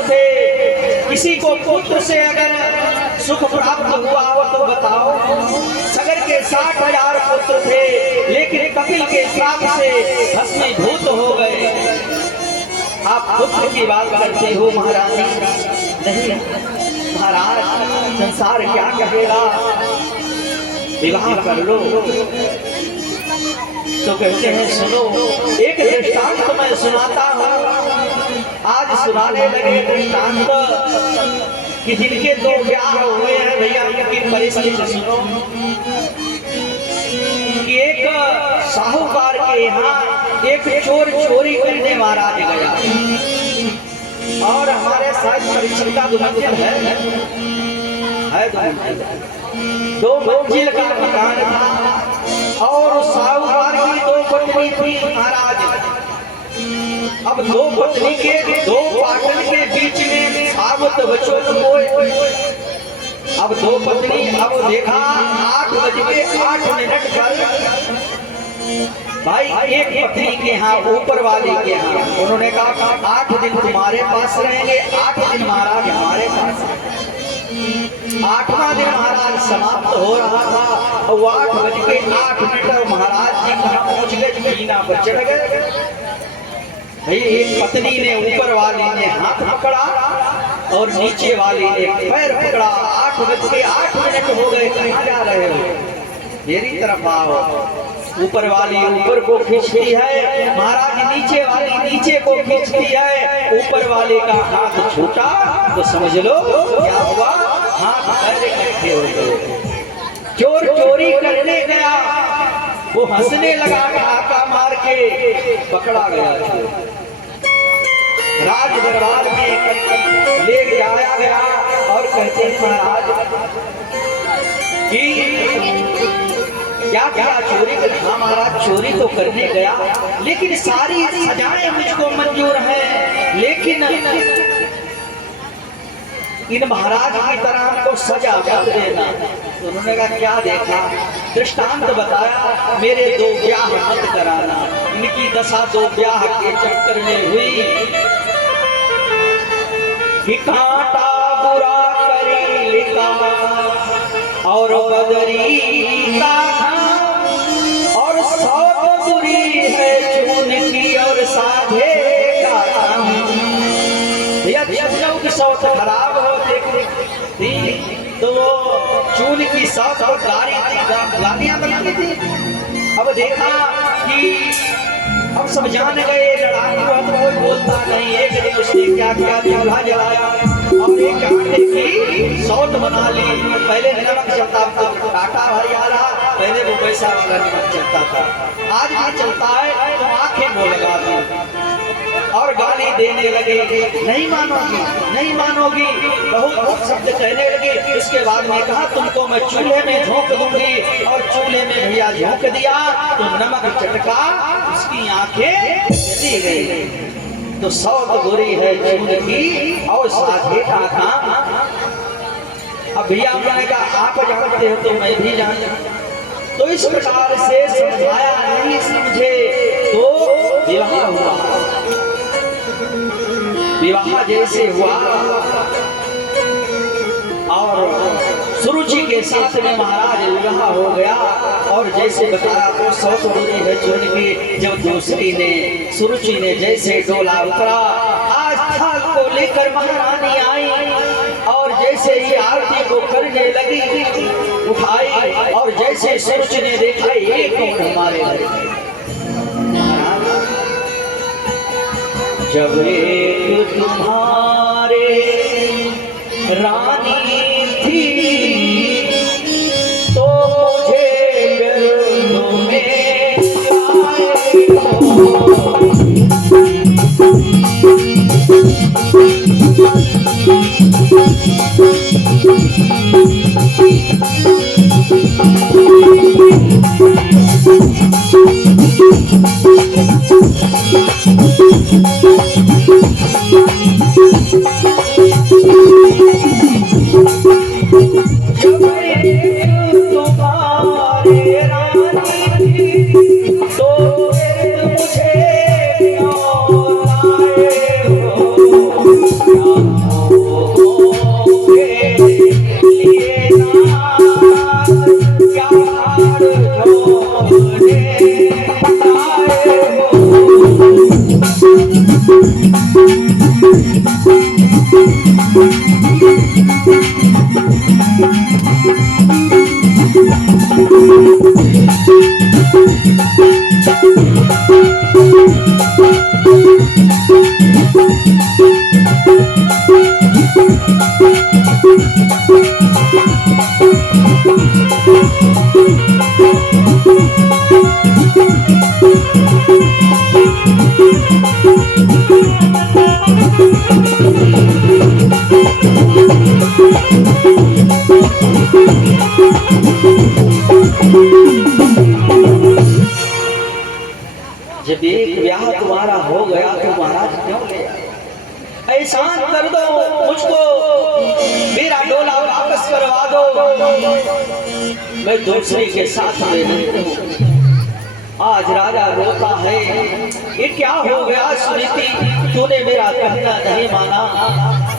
पुत्र थे। किसी को पुत्र से अगर सुख प्राप्त हुआ हो तो बताओ। सगर के 60,000 पुत्र थे, लेकिन कपिल के श्राप से भस्मीभूत हो गए। आप पुत्र की बात करते हो महारानी? नहीं महाराज, संसार क्या कहेगा, विवाह कर लो। तो कहते हैं सुनो, एक दृष्टांत मैं सुनाता हूँ। आज सुनाने लगे दृष्टांत कि जिनके दो ब्याह हुए हैं, भैया उनकी परिस्थिति सुनो। कि एक साहूकार के यहाँ एक चोर चोरी करने मारा गया, और हमारे साथ परीक्षा का दुमंजिल है दो मंजिल का मकान था, और साहूकार की दो पत्नी थी महाराज। अब दो पत्नी के दो पाटन के बीच में सावत बच्चों को, अब दो पत्नी, अब देखा 8:08 पर भाई एक पत्नी के यहाँ ऊपर वाले के यहाँ उन्होंने कहा 8 दिन तुम्हारे पास रहेंगे, 8 दिन महाराज हमारे पास। 8वां दिन महाराज समाप्त हो रहा था, और 8:08 और महाराज जी कहाँ पहुंच गए? मीना पर चढ़ गए। भाई एक पत्नी ने ऊपर वाली ने हाथ पकड़ा और नीचे वाली ने पैर पकड़ा। 8:08 हो गए, कहाँ जा रहे हो? मेरी तरफ आओ। ऊपर वाली ऊपर को खींचती है, महाराज नीचे वाली नीचे को खींचती है। ऊपर वाले का हाथ छूटा तो समझ लो क्या हुआ, हाथ पैर इकट्ठे हो गए। चोर चोरी करने गया, वो हंसने लगा, ढाका मार के पकड़ा गया। राज दरबार में ले जाया गया और कहते हैं महाराज कि क्या क्या चोरी कर? हाँ महाराज, चोरी तो करने गया, लेकिन सारी सजाएं मुझको मंजूर है, लेकिन इन महाराज की तरह हमको सजा मत देना। उन्होंने कहा क्या देखा? दृष्टांत बताया, मेरे 2 ब्याह मत कराना। इनकी दशा 2 ब्याह के चक्कर में हुई कि कांटा बुरा करी लिखा और बदरी का, और सौत बुरी है चून की और साधे का काम। यदि की सौत खराब हो देखती तो वो चून की सौत और गालियां बनती थी। अब देखा कि अब सब जान गए लड़ाई को, अब कोई बोलता नहीं। एक दिन उसने क्या किया, चूल्हा जलाया और एक आटे की सौत बना ली। पहले नमक चलता था, टाटा हरियाणा, पहले वो पैसा वाला नमक चलता था, आज भी चलता है। तो आंखें वो लगा दी और गाली देने लगे, नहीं मानोगी नहीं मानोगी, बहुत शब्द कहने लगे। उसके बाद में कहा तुमको मैं चूल्हे में झोंक दूंगी, और चूल्हे में भैया झोंक दिया तो नमक चटका, उसकी आंखें चली गई। तो सौत बुरी है चून की और साधे का काम। अब भैया उन्होंने कहा आप जानते हो तो मैं भी जानता। तो इस प्रकार से समझाया, नहीं समझे तो विवाह हुआ। विवाह जैसे हुआ और सुरुचि के साथ में महाराज विवाह हो गया, और जैसे बताया तो सौत बुरी है चून की। जब दूसरी ने सुरुचि ने जैसे डोला उतरा, आज थाल को लेकर महारानी आई, और जैसे ही आरती को करने लगी उठाई, और जैसे सुरुचि ने देखा ये कौन हमारे घर। जब एक तुम्हारे रानी थी तो मुझे गर्दों में आए हो। मुझे क्यों लाए हो? जब एक ब्याह तुम्हारा हो गया तो महाराज क्यों ले आए? एहसान कर दो मुझको, मेरा डोला वापस करवा दो, मैं दूसरे के साथ में नहीं रहूं। आज राजा रोता है, ये क्या हो गया सुनीति, तूने मेरा कहना नहीं माना।